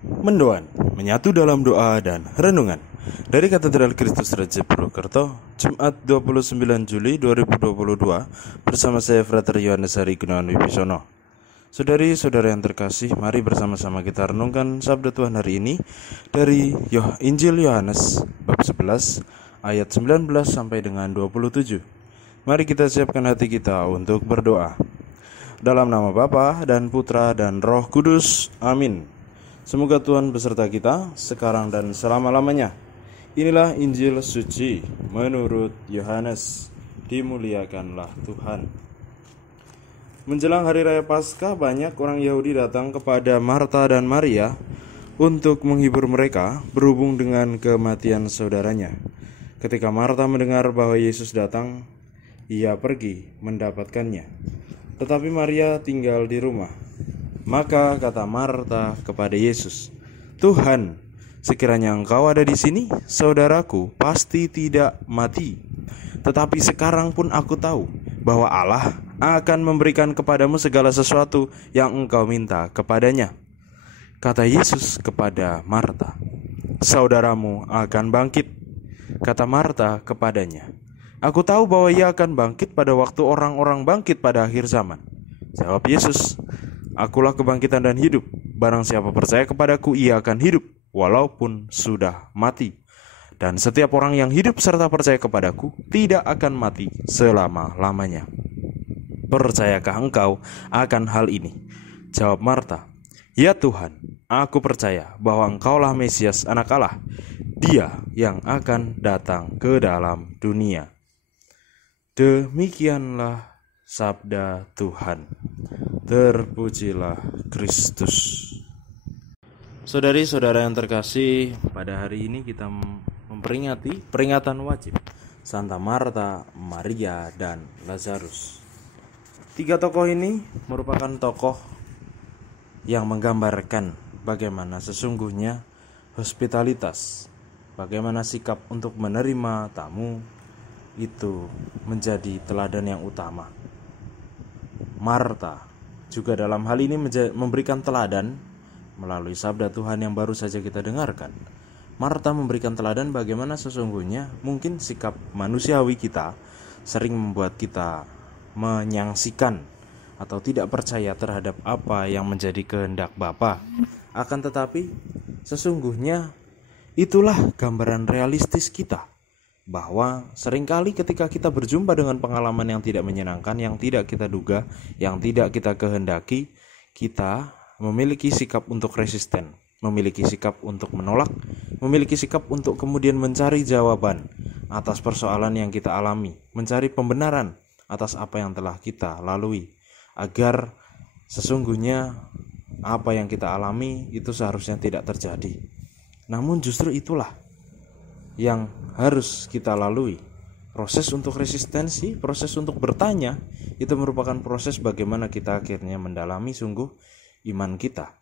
Mendoan, menyatu dalam doa dan renungan. Dari Katedral Kristus Raja Purwokerto, Jumat 29 Juli 2022, bersama saya Frater Yohanes Hari Gunawan Wibisono. Saudari-saudara yang terkasih, mari bersama-sama kita renungkan sabda Tuhan hari ini dari Injil Yohanes bab 11 ayat 19 sampai dengan 27. Mari kita siapkan hati kita untuk berdoa. Dalam nama Bapa dan Putra dan Roh Kudus, amin. Semoga Tuhan beserta kita sekarang dan selama-lamanya. Inilah Injil suci menurut Yohanes. Dimuliakanlah Tuhan. Menjelang hari raya Paskah, banyak orang Yahudi datang kepada Marta dan Maria untuk menghibur mereka berhubung dengan kematian saudaranya. Ketika Marta mendengar bahwa Yesus datang, ia pergi mendapatkannya. Tetapi Maria tinggal di rumah. Maka kata Marta kepada Yesus, "Tuhan, sekiranya Engkau ada di sini, saudaraku pasti tidak mati. Tetapi sekarang pun aku tahu bahwa Allah akan memberikan kepadamu segala sesuatu yang engkau minta kepadanya." Kata Yesus kepada Marta, "Saudaramu akan bangkit." Kata Marta kepadanya, "Aku tahu bahwa ia akan bangkit pada waktu orang-orang bangkit pada akhir zaman." Jawab Yesus, "Akulah kebangkitan dan hidup. Barang siapa percaya kepadaku, ia akan hidup walaupun sudah mati. Dan setiap orang yang hidup serta percaya kepadaku tidak akan mati selama-lamanya. Percayakah engkau akan hal ini?" Jawab Marta, "Ya Tuhan, aku percaya bahwa Engkaulah Mesias, Anak Allah, Dia yang akan datang ke dalam dunia." Demikianlah sabda Tuhan. Terpujilah Kristus. Saudari-saudara yang terkasih, pada hari ini kita memperingati peringatan wajib Santa Marta, Maria, dan Lazarus. Tiga tokoh ini merupakan tokoh yang menggambarkan bagaimana sesungguhnya hospitalitas, bagaimana sikap untuk menerima tamu itu menjadi teladan yang utama. Marta juga dalam hal ini memberikan teladan melalui sabda Tuhan yang baru saja kita dengarkan. Marta memberikan teladan bagaimana sesungguhnya mungkin sikap manusiawi kita sering membuat kita menyangsikan atau tidak percaya terhadap apa yang menjadi kehendak Bapa. Akan tetapi sesungguhnya itulah gambaran realistis kita, bahwa seringkali ketika kita berjumpa dengan pengalaman yang tidak menyenangkan, yang tidak kita duga, yang tidak kita kehendaki, kita memiliki sikap untuk resisten, memiliki sikap untuk menolak, memiliki sikap untuk kemudian mencari jawaban atas persoalan yang kita alami, mencari pembenaran atas apa yang telah kita lalui, agar sesungguhnya apa yang kita alami itu seharusnya tidak terjadi. Namun justru itulah yang harus kita lalui. Proses untuk resistensi, proses untuk bertanya, itu merupakan proses bagaimana kita akhirnya mendalami sungguh iman kita,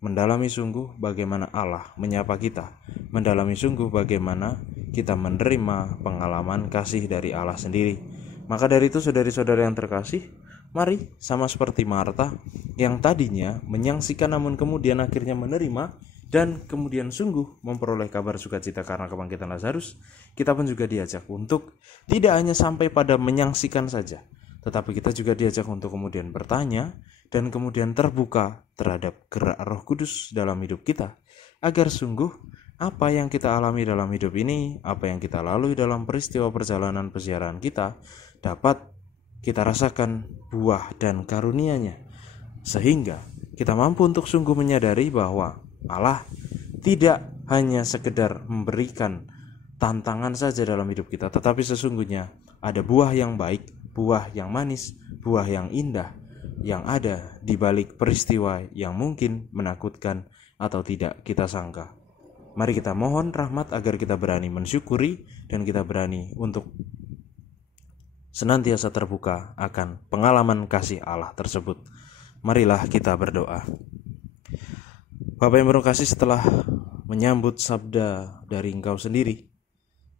mendalami sungguh bagaimana Allah menyapa kita, mendalami sungguh bagaimana kita menerima pengalaman kasih dari Allah sendiri. Maka dari itu, saudari-saudara yang terkasih, mari sama seperti Marta yang tadinya menyangsikan namun kemudian akhirnya menerima dan kemudian sungguh memperoleh kabar sukacita karena kebangkitan Lazarus, kita pun juga diajak untuk tidak hanya sampai pada menyangsikan saja, tetapi kita juga diajak untuk kemudian bertanya dan kemudian terbuka terhadap gerak Roh Kudus dalam hidup kita, agar sungguh apa yang kita alami dalam hidup ini, apa yang kita lalui dalam peristiwa perjalanan pesiaran kita, dapat kita rasakan buah dan karunia-Nya, sehingga kita mampu untuk sungguh menyadari bahwa Allah tidak hanya sekedar memberikan tantangan saja dalam hidup kita, tetapi sesungguhnya ada buah yang baik, buah yang manis, buah yang indah yang ada di balik peristiwa yang mungkin menakutkan atau tidak kita sangka. Mari kita mohon rahmat agar kita berani mensyukuri dan kita berani untuk senantiasa terbuka akan pengalaman kasih Allah tersebut. Marilah kita berdoa. Bapa yang berkah, setelah menyambut sabda dari Engkau sendiri,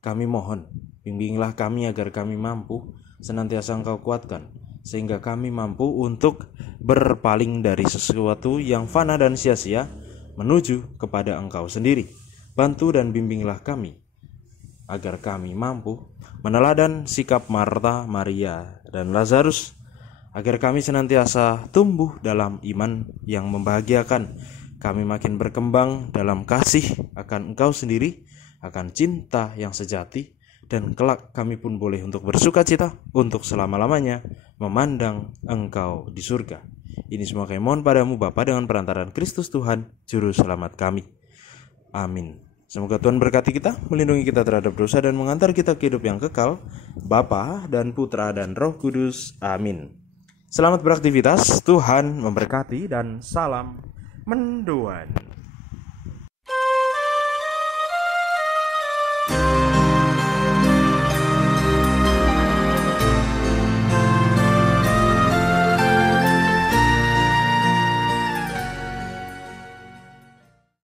kami mohon, bimbinglah kami agar kami mampu senantiasa Engkau kuatkan, sehingga kami mampu untuk berpaling dari sesuatu yang fana dan sia-sia menuju kepada Engkau sendiri. Bantu dan bimbinglah kami, agar kami mampu meneladan sikap Marta, Maria, dan Lazarus, agar kami senantiasa tumbuh dalam iman yang membahagiakan. Kami makin berkembang dalam kasih akan Engkau sendiri, akan cinta yang sejati, dan kelak kami pun boleh untuk bersuka cita untuk selama-lamanya memandang Engkau di surga. Ini semua kami mohon padamu Bapa dengan perantaraan Kristus Tuhan, Juru Selamat kami. Amin. Semoga Tuhan berkati kita, melindungi kita terhadap dosa, dan mengantar kita ke hidup yang kekal, Bapa dan Putra dan Roh Kudus. Amin. Selamat beraktivitas, Tuhan memberkati, dan salam mendoan.